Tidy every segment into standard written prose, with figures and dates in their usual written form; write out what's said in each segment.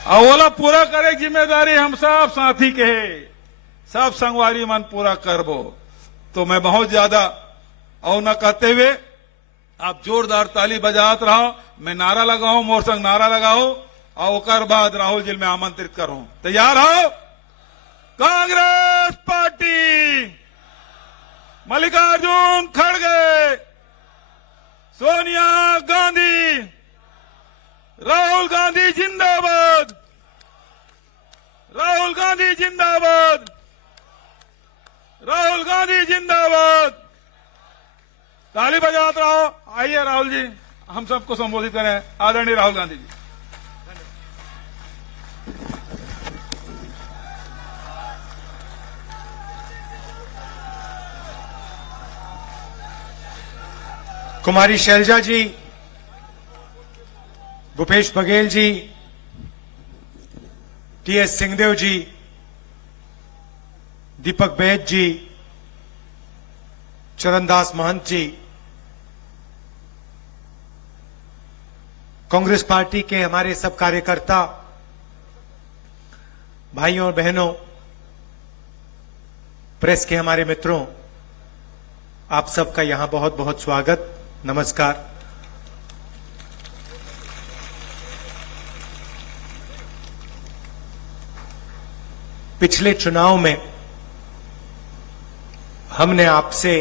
अवला पूरा करे जिम्मेदारी हम सब साथी के है, सब संगवारी मन पूरा करबो। तो मैं बहुत ज्यादा और न कहते हुए आप जोरदार ताली बजात रहो, मैं नारा लगाऊं, मोर संग नारा लगाओ और ओकर बाद राहुल जी में आमंत्रित करूं। तैयार हो? कांग्रेस पार्टी, मल्लिकार्जुन खड़गे, सोनिया गांधी, राहुल गांधी जिंदाबाद, राहुल गांधी जिंदाबाद, राहुल गांधी जिंदाबाद। ताली बजाते रहो। आइए राहुल जी, हम सबको संबोधित करें। आदरणीय राहुल गांधी जी। कुमारी शैलजा जी, भूपेश बघेल जी, टीएस सिंहदेव जी, दीपक बैद जी, चरणदास महंत जी, कांग्रेस पार्टी के हमारे सब कार्यकर्ता, भाइयों और बहनों, प्रेस के हमारे मित्रों, आप सबका यहां बहुत बहुत स्वागत, नमस्कार। पिछले चुनाव में हमने आपसे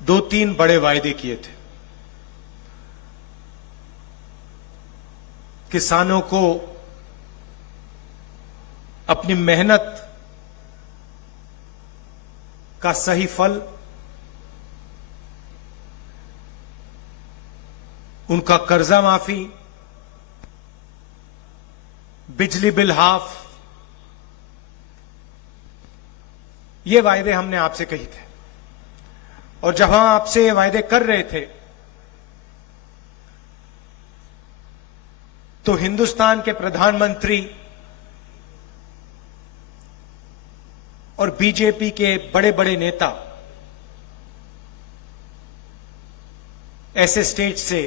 2-3 बड़े वायदे किए थे। किसानों को अपनी मेहनत का सही फल, उनका कर्जा माफी, बिजली बिल हाफ, ये वायदे हमने आपसे कही थे। और जब हम आपसे ये वायदे कर रहे थे तो हिंदुस्तान के प्रधानमंत्री और बीजेपी के बड़े बड़े नेता ऐसे स्टेज से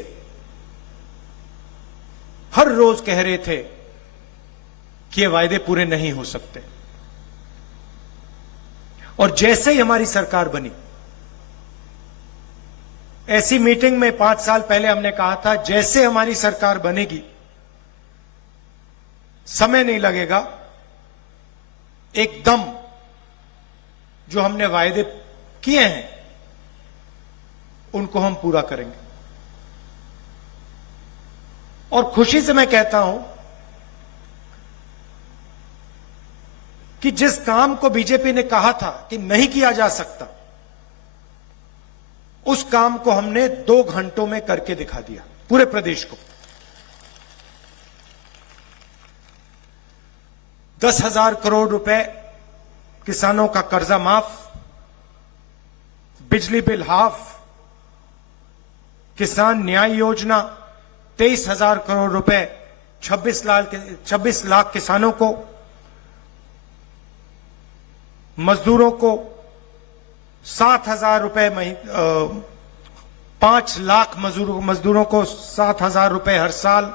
हर रोज कह रहे थे कि ये वायदे पूरे नहीं हो सकते। और जैसे ही हमारी सरकार बनी, ऐसी मीटिंग में 5 साल पहले हमने कहा था, जैसे हमारी सरकार बनेगी, समय नहीं लगेगा, एकदम जो हमने वायदे किए हैं उनको हम पूरा करेंगे। और खुशी से मैं कहता हूं कि जिस काम को बीजेपी ने कहा था कि नहीं किया जा सकता, उस काम को हमने 2 घंटों में करके दिखा दिया पूरे प्रदेश को। 10,000 करोड़ रुपए किसानों का कर्जा माफ, बिजली बिल हाफ, किसान न्याय योजना 23,000 करोड़ रुपए 26 लाख किसानों को, मजदूरों को 7,000 रुपए, 5 लाख मजदूरों को 7,000 रुपए हर साल,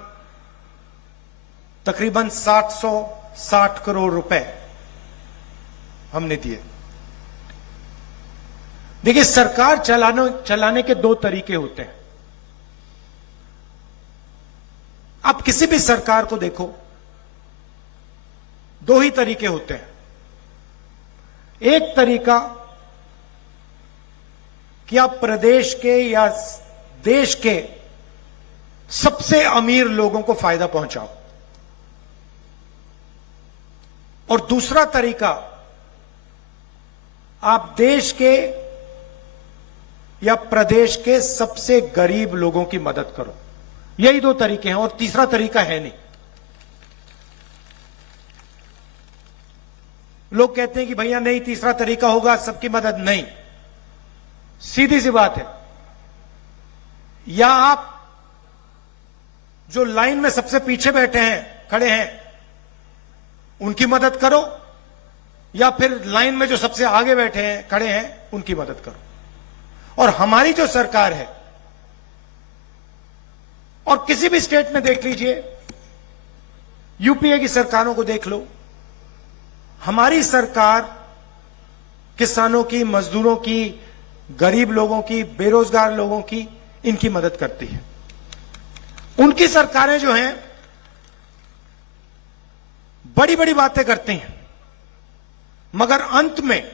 तकरीबन 760 करोड़ रुपए हमने दिए। देखिए, सरकार चलाने के 2 तरीके होते हैं। आप किसी भी सरकार को देखो, 2 ही तरीके होते हैं। एक तरीका कि आप प्रदेश के या देश के सबसे अमीर लोगों को फायदा पहुंचाओ, और दूसरा तरीका आप देश के या प्रदेश के सबसे गरीब लोगों की मदद करो। यही 2 तरीके हैं, और तीसरा तरीका है नहीं। लोग कहते हैं कि भैया नहीं, तीसरा तरीका होगा सबकी मदद। नहीं, सीधी सी बात है, या आप जो लाइन में सबसे पीछे बैठे हैं, खड़े हैं, उनकी मदद करो, या फिर लाइन में जो सबसे आगे बैठे हैं, खड़े हैं, उनकी मदद करो। और हमारी जो सरकार है, और किसी भी स्टेट में देख लीजिए, यूपीए की सरकारों को देख लो, हमारी सरकार किसानों की, मजदूरों की, गरीब लोगों की, बेरोजगार लोगों की, इनकी मदद करती है। उनकी सरकारें जो हैं बड़ी बड़ी बातें करती हैं, मगर अंत में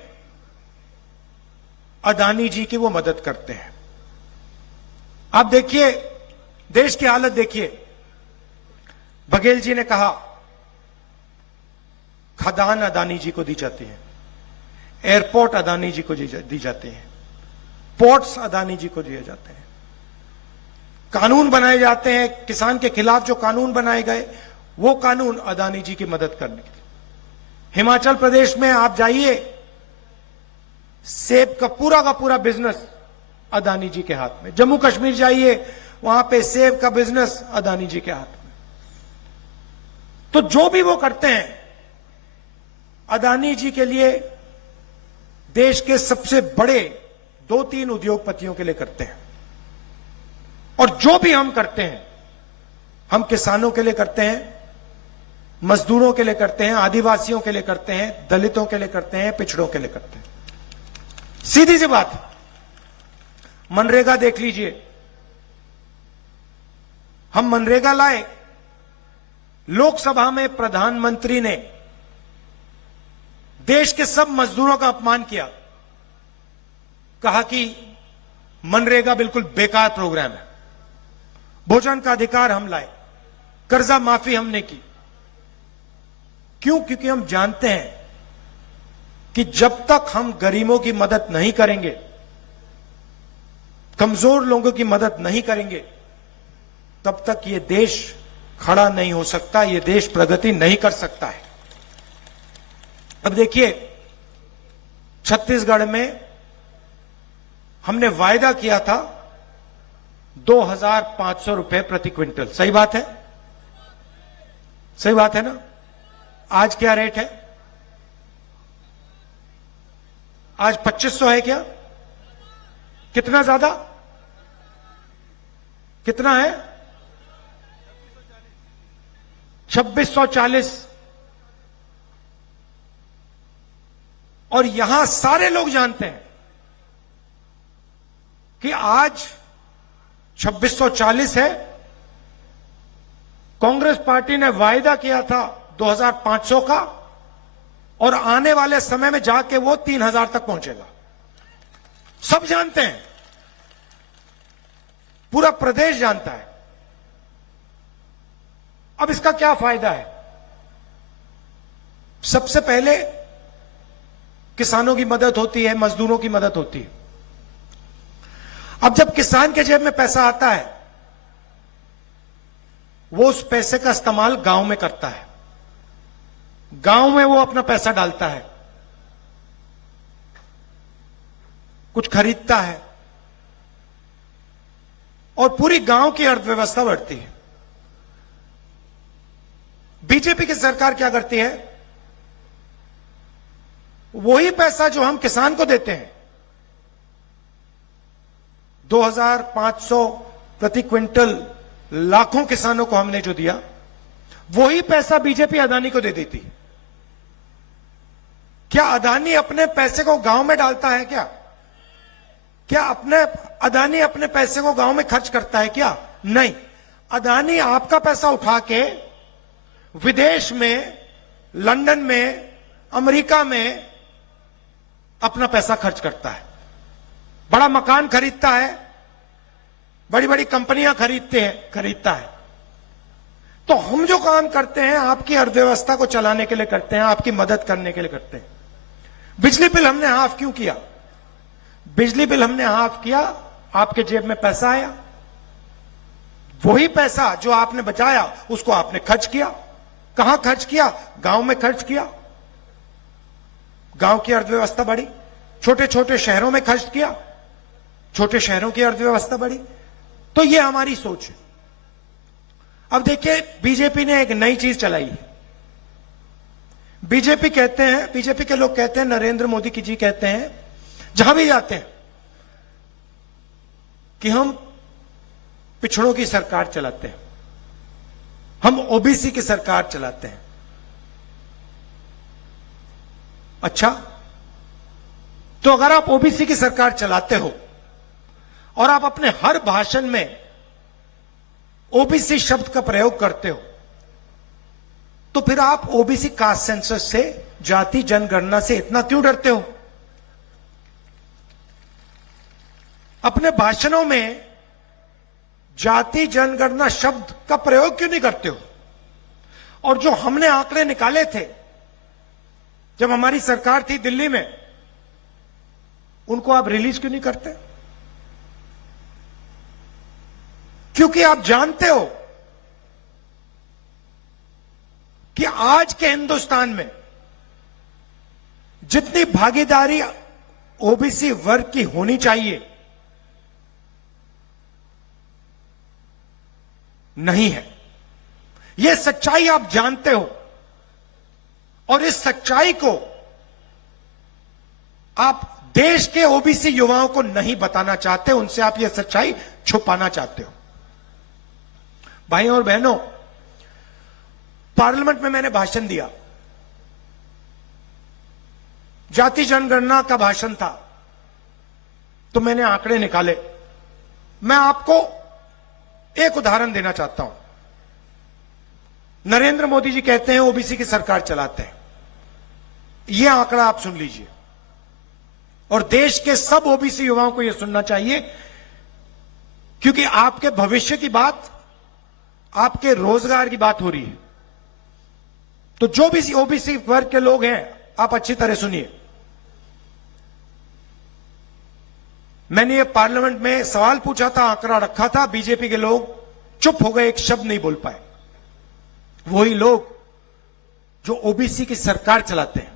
अदानी जी की वो मदद करते हैं। आप देखिए, देश की हालत देखिए। बघेल जी ने कहा खदान अदानी जी को दी जाती है, एयरपोर्ट अदानी जी को दी जाती है, पोर्ट्स अदानी जी को दिए जाते हैं, कानून बनाए जाते हैं। किसान के खिलाफ जो कानून बनाए गए वो कानून अदानी जी की मदद करने के लिए। हिमाचल प्रदेश में आप जाइए, सेब का पूरा बिजनेस अदानी जी के हाथ में। जम्मू कश्मीर जाइए, वहां पे सेब का बिजनेस अदानी जी के हाथ में। तो जो भी वो करते हैं अदानी जी के लिए, देश के सबसे बड़े 2-3 उद्योगपतियों के लिए करते हैं। और जो भी हम करते हैं, हम किसानों के लिए करते हैं, मजदूरों के लिए करते हैं, आदिवासियों के लिए करते हैं, दलितों के लिए करते हैं, पिछड़ों के लिए करते हैं। सीधी सी बात। मनरेगा देख लीजिए, हम मनरेगा लाए, लोकसभा में प्रधानमंत्री ने देश के सब मजदूरों का अपमान किया, कहा कि मनरेगा बिल्कुल बेकार प्रोग्राम है। भोजन का अधिकार हम लाए, कर्जा माफी हमने की। क्यों? क्योंकि हम जानते हैं कि जब तक हम गरीबों की मदद नहीं करेंगे, कमजोर लोगों की मदद नहीं करेंगे, तब तक ये देश खड़ा नहीं हो सकता, ये देश प्रगति नहीं कर सकता है। अब देखिए, छत्तीसगढ़ में हमने वायदा किया था 2,500 रुपए प्रति क्विंटल। सही बात है? सही बात है ना? आज क्या रेट है? आज 2,500 है क्या? कितना ज्यादा? कितना है? 2,640। और यहां सारे लोग जानते हैं कि आज 2,640 है। कांग्रेस पार्टी ने वायदा किया था 2,500 का, और आने वाले समय में जाके वो 3,000 तक पहुंचेगा। सब जानते हैं, पूरा प्रदेश जानता है। अब इसका क्या फायदा है? सबसे पहले किसानों की मदद होती है, मजदूरों की मदद होती है। अब जब किसान के जेब में पैसा आता है, वो उस पैसे का इस्तेमाल गांव में करता है, गांव में वो अपना पैसा डालता है, कुछ खरीदता है, और पूरी गांव की अर्थव्यवस्था बढ़ती है। बीजेपी की सरकार क्या करती है? वही पैसा जो हम किसान को देते हैं, 2,500 प्रति क्विंटल लाखों किसानों को हमने जो दिया, वही पैसा बीजेपी अदानी को दे देती। क्या अदानी अपने पैसे को गांव में डालता है क्या? क्या अदानी अपने पैसे को गांव में खर्च करता है क्या? नहीं। अदानी आपका पैसा उठा के विदेश में, लंदन में, अमेरिका में अपना पैसा खर्च करता है, बड़ा मकान खरीदता है, बड़ी बड़ी कंपनियां खरीदता है। तो हम जो काम करते हैं आपकी अर्थव्यवस्था को चलाने के लिए करते हैं, आपकी मदद करने के लिए करते हैं। बिजली बिल हमने हाफ क्यों किया? बिजली बिल हमने हाफ किया, आपके जेब में पैसा आया, वही पैसा जो आपने बचाया उसको आपने खर्च किया। कहां खर्च किया? गांव में खर्च किया, गांव की अर्थव्यवस्था बढ़ी। छोटे छोटे शहरों में खर्च किया, छोटे शहरों की अर्थव्यवस्था बढ़ी। तो यह हमारी सोच है। अब देखिए, बीजेपी ने एक नई चीज चलाई है। बीजेपी के लोग कहते हैं, नरेंद्र मोदी जी कहते हैं, जहां भी जाते हैं, कि हम पिछड़ों की सरकार चलाते हैं, हम ओबीसी की सरकार चलाते हैं। अच्छा, तो अगर आप ओबीसी की सरकार चलाते हो और आप अपने हर भाषण में ओबीसी शब्द का प्रयोग करते हो, तो फिर आप ओबीसी कास्ट सेंसस से, जाति जनगणना से इतना क्यों डरते हो? अपने भाषणों में जाति जनगणना शब्द का प्रयोग क्यों नहीं करते हो? और जो हमने आंकड़े निकाले थे जब हमारी सरकार थी दिल्ली में, उनको आप रिलीज क्यों नहीं करते? क्योंकि आप जानते हो कि आज के हिंदुस्तान में जितनी भागीदारी ओबीसी वर्ग की होनी चाहिए नहीं है। यह सच्चाई आप जानते हो और इस सच्चाई को आप देश के ओबीसी युवाओं को नहीं बताना चाहते, उनसे आप यह सच्चाई छुपाना चाहते हो। भाइयों और बहनों, पार्लियामेंट में मैंने भाषण दिया, जाति जनगणना का भाषण था, तो मैंने आंकड़े निकाले। मैं आपको एक उदाहरण देना चाहता हूं। नरेंद्र मोदी जी कहते हैं ओबीसी की सरकार चलाते हैं। यह आंकड़ा आप सुन लीजिए, और देश के सब ओबीसी युवाओं को यह सुनना चाहिए, क्योंकि आपके भविष्य की बात, आपके रोजगार की बात हो रही है। तो जो भी ओबीसी वर्ग के लोग हैं, आप अच्छी तरह सुनिए। मैंने ये पार्लियामेंट में सवाल पूछा था, आंकड़ा रखा था, बीजेपी के लोग चुप हो गए, एक शब्द नहीं बोल पाए। वही लोग जो ओबीसी की सरकार चलाते हैं।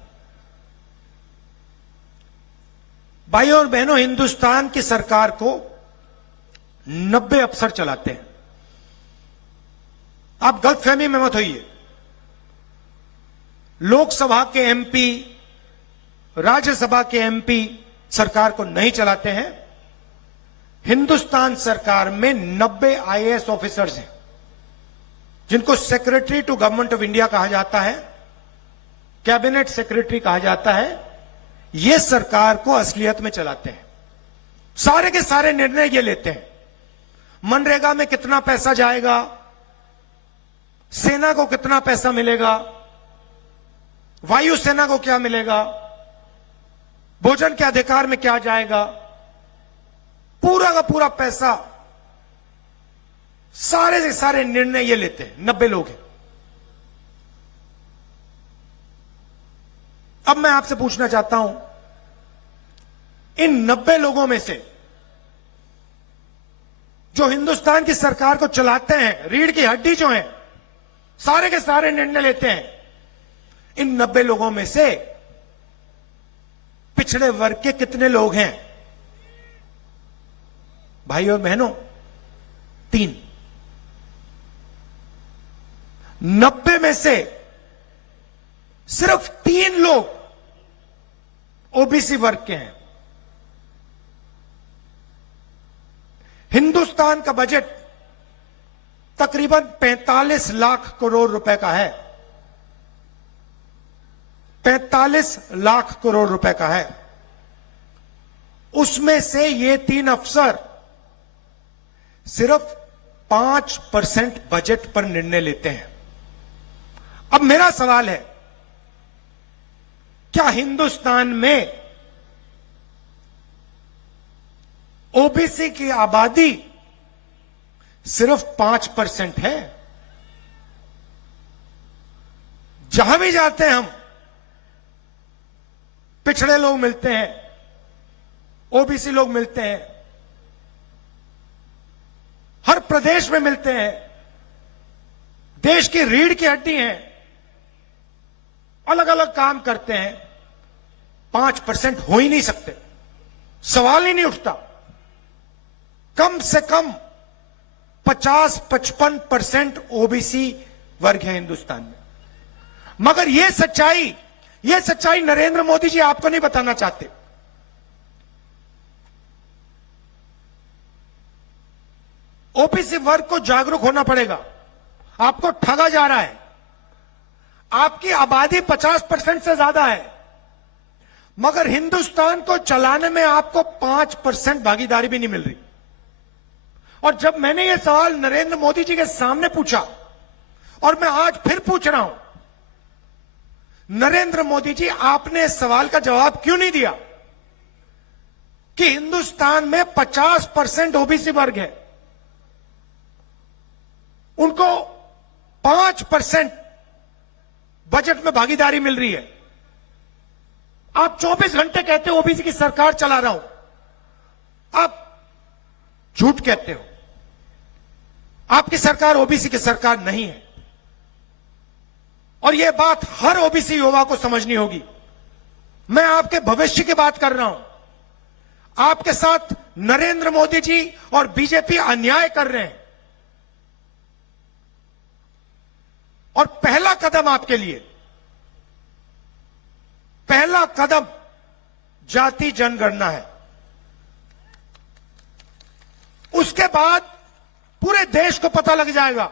भाइयों और बहनों, हिंदुस्तान की सरकार को 90 अफसर चलाते हैं। आप गलतफहमी में मत होइए। लोकसभा के एमपी, राज्यसभा के एमपी सरकार को नहीं चलाते हैं। हिंदुस्तान सरकार में 90 आईएएस ऑफिसर्स हैं, जिनको secretary to government of India कहा जाता है, कैबिनेट सेक्रेटरी कहा जाता है। ये सरकार को असलियत में चलाते हैं। सारे के सारे निर्णय ये लेते हैं। मनरेगा में कितना पैसा जाएगा, सेना को कितना पैसा मिलेगा, वायुसेना को क्या मिलेगा, भोजन के अधिकार में क्या जाएगा, पूरा का पूरा पैसा, सारे से सारे निर्णय ये लेते हैं। 90 लोग हैं। अब मैं आपसे पूछना चाहता हूं, इन 90 लोगों में से जो हिंदुस्तान की सरकार को चलाते हैं, रीढ़ की हड्डी जो है, सारे के सारे निर्णय लेते हैं, इन 90 लोगों में से पिछड़े वर्ग के कितने लोग हैं? भाई और बहनों, 3। 90 में से सिर्फ 3 लोग ओबीसी वर्ग के हैं। हिंदुस्तान का बजट तकरीबन 45 लाख करोड़ रुपए का है। 45 लाख करोड़ रुपए का है। उसमें से ये 3 अफसर सिर्फ 5% बजट पर निर्णय लेते हैं। अब मेरा सवाल है, क्या हिंदुस्तान में ओबीसी की आबादी सिर्फ 5% है? जहां भी जाते हैं हम, पिछड़े लोग मिलते हैं, ओबीसी लोग मिलते हैं, हर प्रदेश में मिलते हैं। देश की रीढ़ की हड्डी हैं, अलग अलग काम करते हैं। 5% हो ही नहीं सकते, सवाल ही नहीं उठता। कम से कम 50-55% ओबीसी वर्ग है हिंदुस्तान में। मगर यह सच्चाई नरेंद्र मोदी जी आपको नहीं बताना चाहते। ओबीसी वर्ग को जागरूक होना पड़ेगा। आपको ठगा जा रहा है। आपकी आबादी 50% से ज्यादा है, मगर हिंदुस्तान को चलाने में आपको 5% भागीदारी भी नहीं मिल रही। और जब मैंने यह सवाल नरेंद्र मोदी जी के सामने पूछा, और मैं आज फिर पूछ रहा हूं, नरेंद्र मोदी जी, आपने इस सवाल का जवाब क्यों नहीं दिया कि हिंदुस्तान में 50% ओबीसी वर्ग है, उनको 5% बजट में भागीदारी मिल रही है। आप 24 घंटे कहते हो ओबीसी की सरकार चला रहा हूं, आप झूठ कहते हो। आपकी सरकार ओबीसी की सरकार नहीं है, और यह बात हर ओबीसी युवा को समझनी होगी। मैं आपके भविष्य की बात कर रहा हूं। आपके साथ नरेंद्र मोदी जी और बीजेपी अन्याय कर रहे हैं, और पहला कदम आपके लिए, पहला कदम जाति जनगणना है। उसके बाद पूरे देश को पता लग जाएगा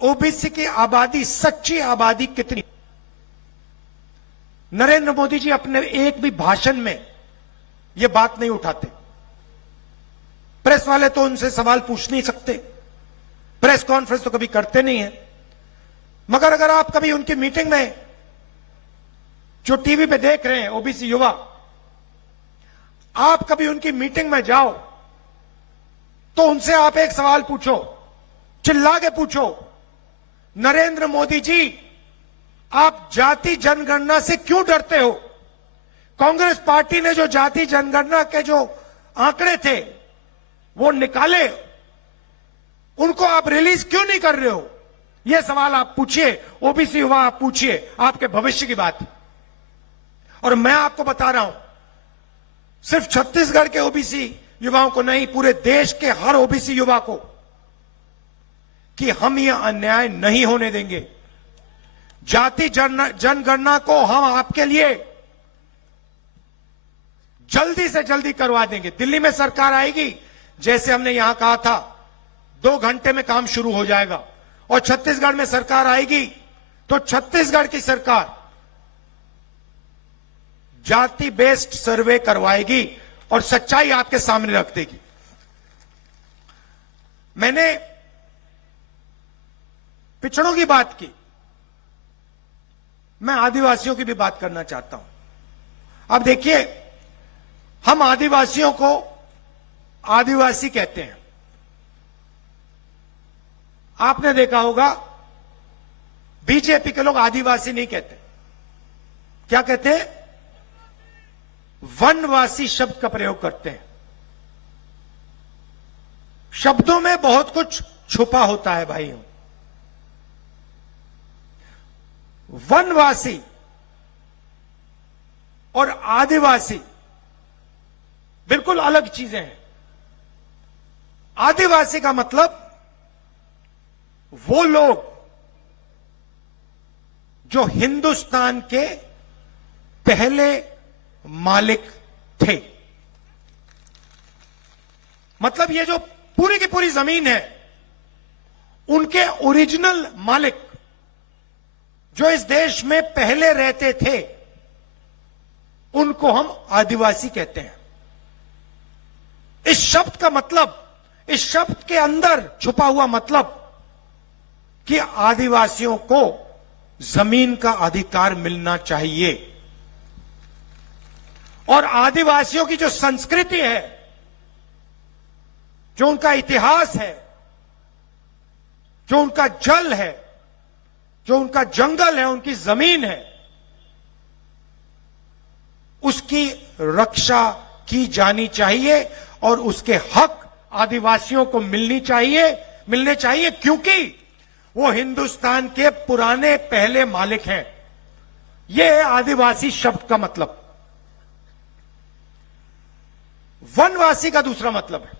ओबीसी की आबादी, सच्ची आबादी कितनी। नरेंद्र मोदी जी अपने एक भी भाषण में यह बात नहीं उठाते। प्रेस वाले तो उनसे सवाल पूछ नहीं सकते, प्रेस कॉन्फ्रेंस तो कभी करते नहीं है। मगर अगर आप कभी उनकी मीटिंग में, जो टीवी पे देख रहे हैं ओबीसी युवा, आप कभी उनकी मीटिंग में जाओ तो उनसे आप एक सवाल पूछो, चिल्ला के पूछो, नरेंद्र मोदी जी, आप जाति जनगणना से क्यों डरते हो? कांग्रेस पार्टी ने जो जाति जनगणना के जो आंकड़े थे वो निकाले, उनको आप रिलीज क्यों नहीं कर रहे हो? यह सवाल आप पूछिए, ओबीसी युवा आप पूछिए, आपके भविष्य की बात। और मैं आपको बता रहा हूं, सिर्फ छत्तीसगढ़ के ओबीसी युवाओं को नहीं, पूरे देश के हर ओबीसी युवा को, कि हम यह अन्याय नहीं होने देंगे। जाति जनगणना को हम आपके लिए जल्दी से जल्दी करवा देंगे। दिल्ली में सरकार आएगी, जैसे हमने यहां कहा था, 2 घंटे में काम शुरू हो जाएगा। और छत्तीसगढ़ में सरकार आएगी तो छत्तीसगढ़ की सरकार जाति बेस्ड सर्वे करवाएगी और सच्चाई आपके सामने रख देगी। मैंने पिछड़ों की बात की, मैं आदिवासियों की भी बात करना चाहता हूं। अब देखिए, हम आदिवासियों को आदिवासी कहते हैं। आपने देखा होगा, बीजेपी के लोग आदिवासी नहीं कहते, क्या कहते हैं? वनवासी शब्द का प्रयोग करते हैं। शब्दों में बहुत कुछ छुपा होता है भाइयों। वनवासी और आदिवासी बिल्कुल अलग चीजें हैं। आदिवासी का मतलब वो लोग जो हिंदुस्तान के पहले मालिक थे। मतलब ये जो पूरी की पूरी जमीन है, उनके ओरिजिनल मालिक जो इस देश में पहले रहते थे, उनको हम आदिवासी कहते हैं। इस शब्द का मतलब, इस शब्द के अंदर छुपा हुआ मतलब कि आदिवासियों को जमीन का अधिकार मिलना चाहिए। और आदिवासियों की जो संस्कृति है, जो उनका इतिहास है, जो उनका जल है, जो उनका जंगल है, उनकी जमीन है, उसकी रक्षा की जानी चाहिए और उसके हक आदिवासियों को मिलने चाहिए, क्योंकि वो हिंदुस्तान के पुराने पहले मालिक हैं। यह है आदिवासी शब्द का मतलब। वनवासी का दूसरा मतलब है।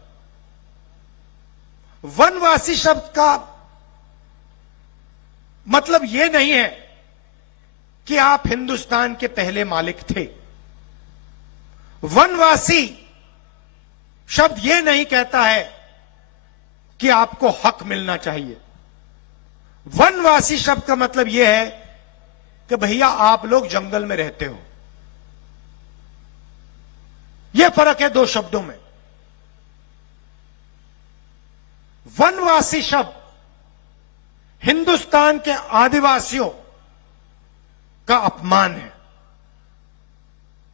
वनवासी शब्द का मतलब यह नहीं है कि आप हिंदुस्तान के पहले मालिक थे। वनवासी शब्द यह नहीं कहता है कि आपको हक मिलना चाहिए। आदिवासी शब्द का मतलब यह है कि भैया आप लोग जंगल में रहते हो। यह फर्क है दो शब्दों में। वनवासी शब्द हिंदुस्तान के आदिवासियों का अपमान है,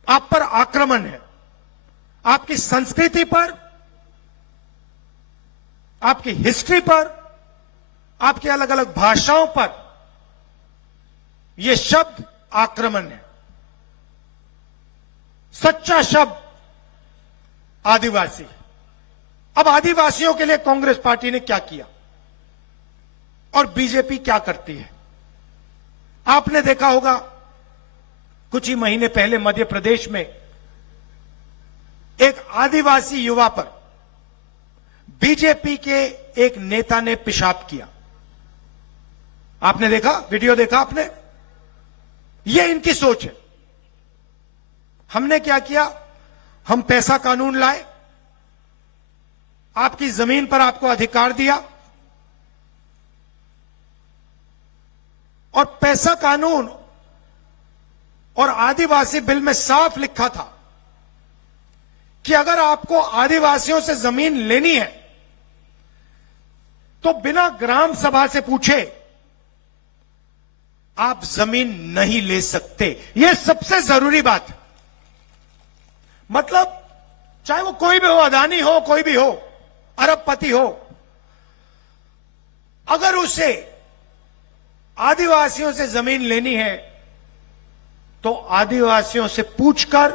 आप पर आक्रमण है, आपकी संस्कृति पर, आपकी हिस्ट्री पर, आपकी अलग अलग भाषाओं पर यह शब्द आक्रमण है। सच्चा शब्द आदिवासी। अब आदिवासियों के लिए कांग्रेस पार्टी ने क्या किया और बीजेपी क्या करती है? आपने देखा होगा कुछ ही महीने पहले मध्य प्रदेश में एक आदिवासी युवा पर बीजेपी के एक नेता ने पेशाब किया। आपने देखा, वीडियो देखा आपने? यह इनकी सोच है। हमने क्या किया? हम पैसा कानून लाए, आपकी जमीन पर आपको अधिकार दिया, और पैसा कानून और आदिवासी बिल में साफ लिखा था कि अगर आपको आदिवासियों से जमीन लेनी है तो बिना ग्राम सभा से पूछे आप जमीन नहीं ले सकते। यह सबसे जरूरी बात है। मतलब चाहे वो कोई भी हो, अदानी हो, कोई भी हो, अरबपति हो, अगर उसे आदिवासियों से जमीन लेनी है तो आदिवासियों से पूछकर,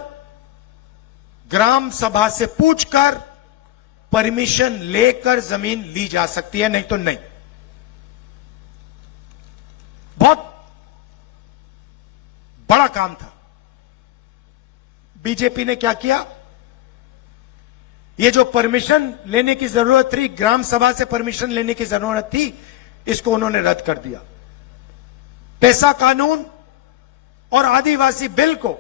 ग्राम सभा से पूछकर परमिशन लेकर जमीन ली जा सकती है, नहीं तो नहीं। बहुत बड़ा काम था। बीजेपी ने क्या किया? ये जो परमिशन लेने की जरूरत थी, ग्राम सभा से परमिशन लेने की जरूरत थी, इसको उन्होंने रद्द कर दिया। पैसा कानून और आदिवासी बिल को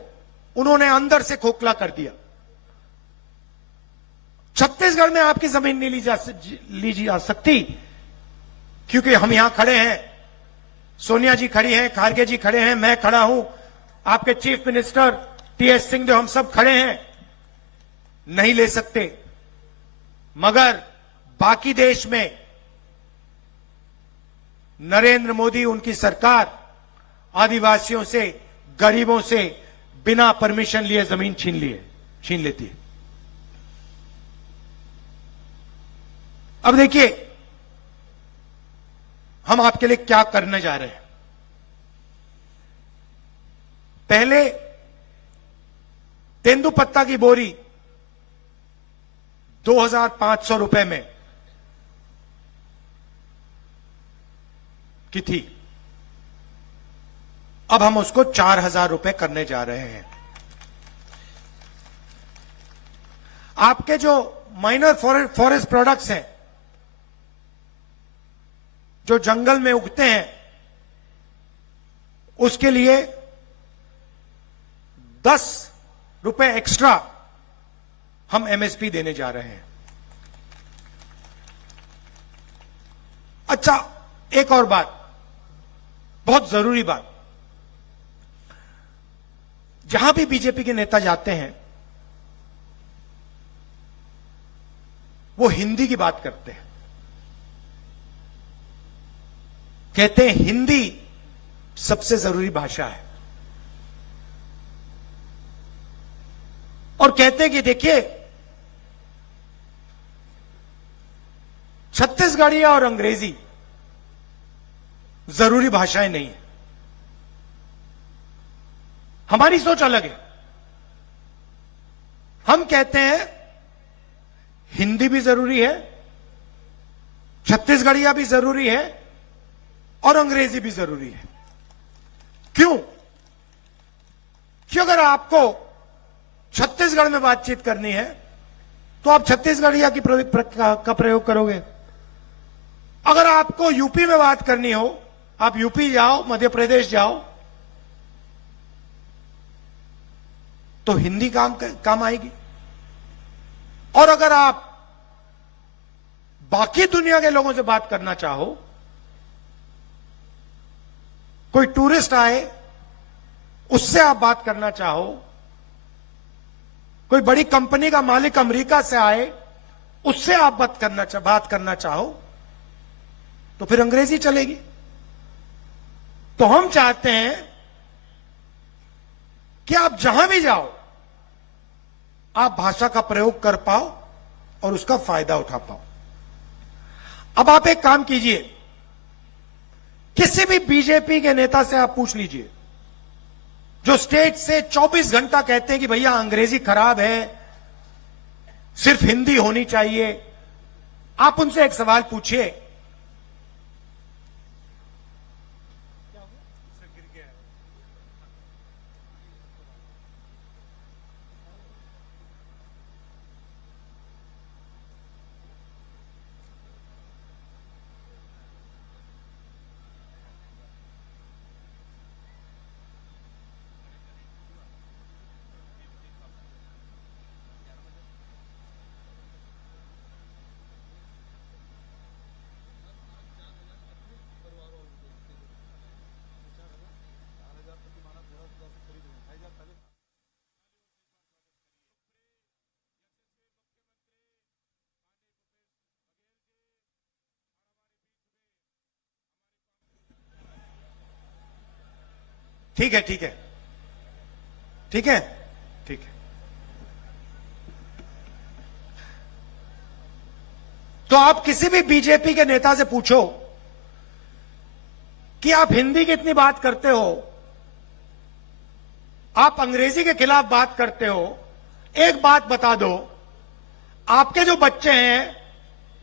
उन्होंने अंदर से खोखला कर दिया। छत्तीसगढ़ में आपकी जमीन नहीं ली जा सकती, क्योंकि हम यहां खड़े हैं, सोनिया जी खड़ी हैं, खारगे जी खड़े हैं, मैं खड़ा हूं, आपके चीफ मिनिस्टर टीएस सिंह, जो हम सब खड़े हैं, नहीं ले सकते। मगर बाकी देश में नरेंद्र मोदी, उनकी सरकार आदिवासियों से, गरीबों से बिना परमिशन लिए जमीन छीन लेती है। अब देखिए हम आपके लिए क्या करने जा रहे हैं। पहले तेंदुपत्ता की बोरी 2,500 रुपए में की थी, अब हम उसको 4,000 रुपए करने जा रहे हैं। आपके जो माइनर फॉरेस्ट प्रोडक्ट्स हैं, जो जंगल में उगते हैं, उसके लिए 10 रुपए एक्स्ट्रा हम एमएसपी देने जा रहे हैं। अच्छा, एक और बात, बहुत जरूरी बात, जहां भी बीजेपी के नेता जाते हैं वो हिंदी की बात करते हैं, कहते हैं हिंदी सबसे जरूरी भाषा है, और कहते हैं कि देखिए छत्तीसगढ़िया और अंग्रेजी जरूरी भाषाएं नहीं है। हमारी सोच अलग है। हम कहते हैं हिंदी भी जरूरी है, छत्तीसगढ़िया भी जरूरी है, और अंग्रेजी भी जरूरी है। क्यों? कि अगर आपको छत्तीसगढ़ में बातचीत करनी है तो आप छत्तीसगढ़िया का प्रयोग करोगे। अगर आपको यूपी में बात करनी हो, आप यूपी जाओ, मध्य प्रदेश जाओ, तो हिंदी काम आएगी। और अगर आप बाकी दुनिया के लोगों से बात करना चाहो कोई टूरिस्ट आए उससे आप बात करना चाहो, कोई बड़ी कंपनी का मालिक अमेरिका से आए उससे आप बात करना चाहो, तो फिर अंग्रेजी चलेगी। तो हम चाहते हैं कि आप जहां भी जाओ आप भाषा का प्रयोग कर पाओ और उसका फायदा उठा पाओ। अब आप एक काम कीजिए, किसी भी बीजेपी के नेता से आप पूछ लीजिए जो स्टेट से 24 घंटा कहते हैं कि भैया अंग्रेजी खराब है, सिर्फ हिंदी होनी चाहिए। आप उनसे एक सवाल पूछिए, ठीक है ठीक है ठीक है ठीक है। तो आप किसी भी बीजेपी के नेता से पूछो कि आप हिंदी की इतनी बात करते हो, आप अंग्रेजी के खिलाफ बात करते हो, एक बात बता दो, आपके जो बच्चे हैं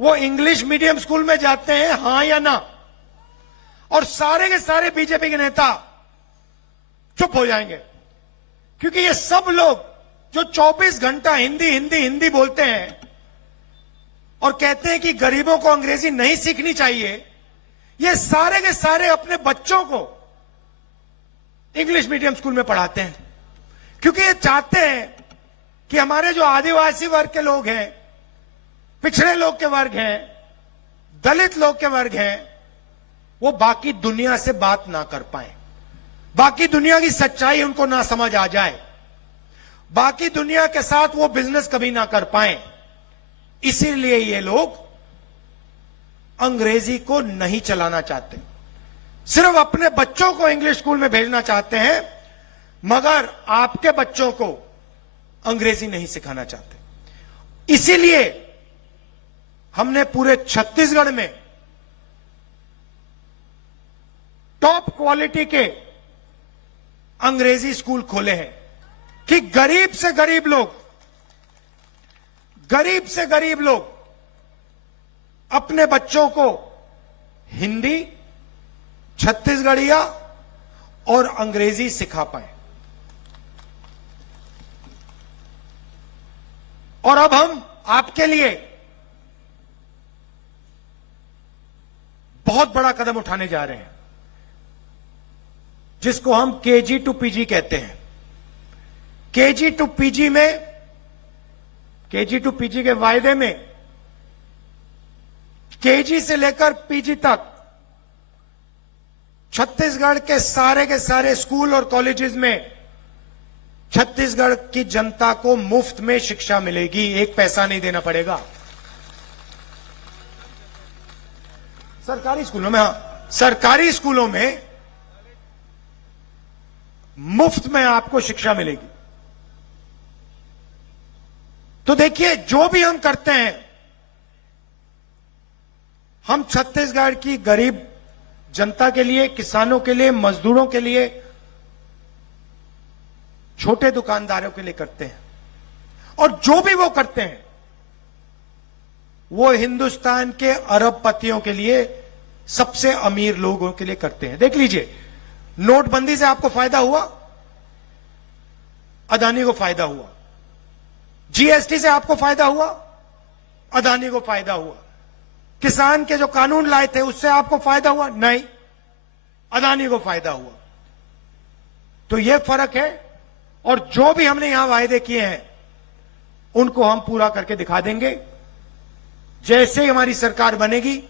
वो इंग्लिश मीडियम स्कूल में जाते हैं, हां या ना? और सारे के सारे बीजेपी के नेता चुप हो जाएंगे, क्योंकि ये सब लोग जो 24 घंटा हिंदी हिंदी हिंदी बोलते हैं और कहते हैं कि गरीबों को अंग्रेजी नहीं सीखनी चाहिए, ये सारे के सारे अपने बच्चों को इंग्लिश मीडियम स्कूल में पढ़ाते हैं, क्योंकि ये चाहते हैं कि हमारे जो आदिवासी वर्ग के लोग हैं, पिछड़े लोग के वर्ग हैं, दलित लोग के वर्ग हैं, वो बाकी दुनिया से बात ना कर पाए, बाकी दुनिया की सच्चाई उनको ना समझ आ जाए, बाकी दुनिया के साथ वो बिजनेस कभी ना कर पाए। इसीलिए ये लोग अंग्रेजी को नहीं चलाना चाहते, सिर्फ अपने बच्चों को इंग्लिश स्कूल में भेजना चाहते हैं, मगर आपके बच्चों को अंग्रेजी नहीं सिखाना चाहते। इसीलिए हमने पूरे छत्तीसगढ़ में टॉप क्वालिटी के अंग्रेजी स्कूल खोले हैं कि गरीब से गरीब लोग अपने बच्चों को हिंदी, छत्तीसगढ़िया और अंग्रेजी सिखा पाए। और अब हम आपके लिए बहुत बड़ा कदम उठाने जा रहे हैं, जिसको हम केजी टू पीजी कहते हैं। केजी टू पीजी के वायदे में केजी से लेकर पीजी तक छत्तीसगढ़ के सारे स्कूल और कॉलेजेस में छत्तीसगढ़ की जनता को मुफ्त में शिक्षा मिलेगी, एक पैसा नहीं देना पड़ेगा। सरकारी स्कूलों में, हाँ, सरकारी स्कूलों में मुफ्त में आपको शिक्षा मिलेगी। तो देखिए, जो भी हम करते हैं, हम छत्तीसगढ़ की गरीब जनता के लिए, किसानों के लिए, मजदूरों के लिए, छोटे दुकानदारों के लिए करते हैं। और जो भी वो करते हैं वो हिंदुस्तान के अरबपतियों के लिए, सबसे अमीर लोगों के लिए करते हैं। देख लीजिए, नोटबंदी से आपको फायदा हुआ, अदानी को फायदा हुआ। जीएसटी से आपको फायदा हुआ, अदानी को फायदा हुआ। किसान के जो कानून लाए थे उससे आपको फायदा हुआ? नहीं, अदानी को फायदा हुआ। तो यह फर्क है। और जो भी हमने यहां वायदे किए हैं उनको हम पूरा करके दिखा देंगे। जैसे ही हमारी सरकार बनेगी,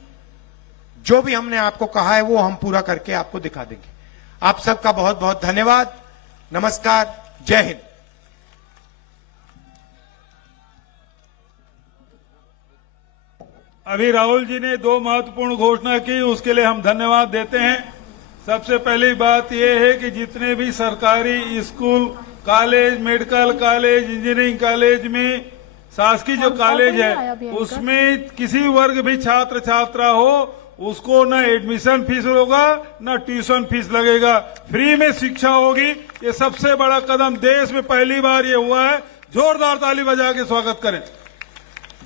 जो भी हमने आपको कहा है वो हम पूरा करके आपको दिखा देंगे। आप सबका बहुत बहुत धन्यवाद। नमस्कार, जय हिंद। अभी राहुल जी ने 2 महत्वपूर्ण घोषणा की, उसके लिए हम धन्यवाद देते हैं। सबसे पहली बात यह है कि जितने भी सरकारी school, college, medical college, engineering college में शासकीय जो कॉलेज है उसमें किसी वर्ग भी छात्र छात्रा हो उसको न एडमिशन फीस होगा न ट्यूशन फीस लगेगा, फ्री में शिक्षा होगी। ये सबसे बड़ा कदम देश में पहली बार ये हुआ है। जोरदार ताली बजा के स्वागत करें।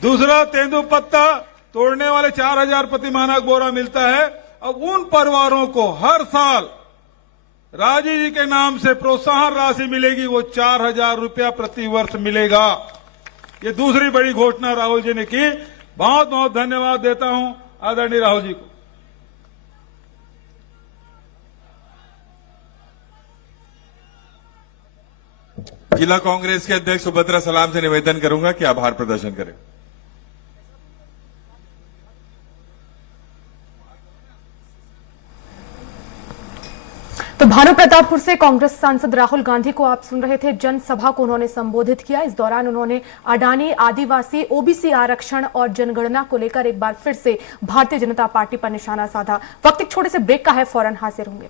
दूसरा, तेंदुपत्ता तोड़ने वाले 4000 प्रति मानक बोरा मिलता है। अब उन परिवारों को हर साल राजी जी के नाम से प्रोत्साहन राशि मिलेगी, वो 4000 रुपया प्रति वर्ष मिलेगा। ये दूसरी बड़ी घोषणा राहुल जी ने की। बहुत बहुत धन्यवाद देता हूं आदरणीय राहुल जी को। जिला कांग्रेस के अध्यक्ष सुभद्रा सलाम से निवेदन करूंगा कि आभार प्रदर्शन करें। तो भानु प्रतापपुर से कांग्रेस सांसद राहुल गांधी को आप सुन रहे थे। जनसभा को उन्होंने संबोधित किया। इस दौरान उन्होंने अडानी, आदिवासी, ओबीसी आरक्षण और जनगणना को लेकर एक बार फिर से भारतीय जनता पार्टी पर निशाना साधा। वक्त एक छोटे से ब्रेक का है, फौरन हाजिर होंगे।